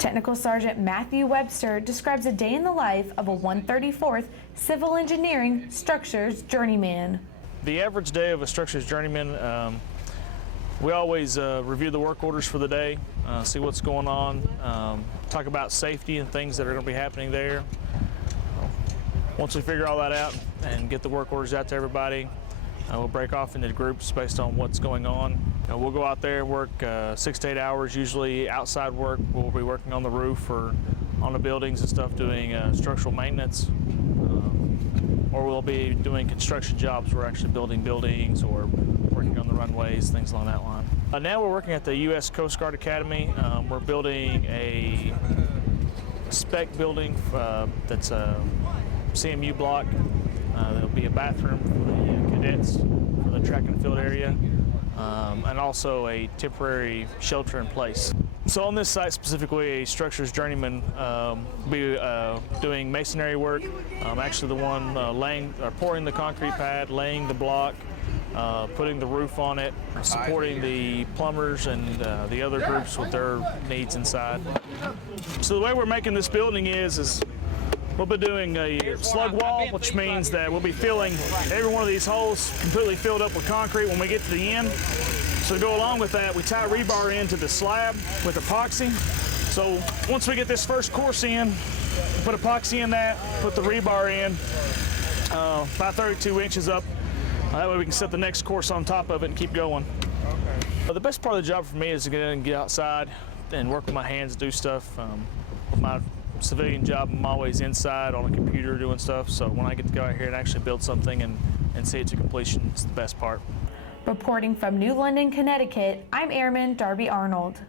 Technical Sergeant Matthew Webster describes a day in the life of a 134th Civil Engineering Structures Journeyman. The average day of a structures journeyman, we always review the work orders for the day, see what's going on, talk about safety and things that are going to be happening there. Once we figure all that out and get the work orders out to everybody, we'll break off into groups based on what's going on. We'll go out there and work 6 to 8 hours, usually outside work. We'll be working on the roof or on the buildings and stuff, doing structural maintenance. Or we'll be doing construction jobs. We're actually building buildings or working on the runways, things along that line. Now we're working at the U.S. Coast Guard Academy. We're building a spec building that's a CMU block. There'll be a bathroom for the cadets for the track and field area, and also a temporary shelter in place. So on this site specifically, a structures journeyman will be doing masonry work. Actually the one pouring the concrete pad, laying the block, putting the roof on it, supporting the plumbers and the other groups with their needs inside. So the way we're making this building is we'll be doing a slug wall, which means that we'll be filling every one of these holes completely filled up with concrete when we get to the end. So to go along with that, we tie rebar into the slab with epoxy. So once we get this first course in, we put epoxy in that, put the rebar in, about 32 inches up. That way we can set the next course on top of it and keep going. Okay. The best part of the job for me is to get in and get outside and work with my hands, do stuff. My civilian job, I'm always inside on a computer doing stuff, so when I get to go out here and actually build something and see it to completion, it's the best part. Reporting from New London, Connecticut, I'm Airman Darby Arnold.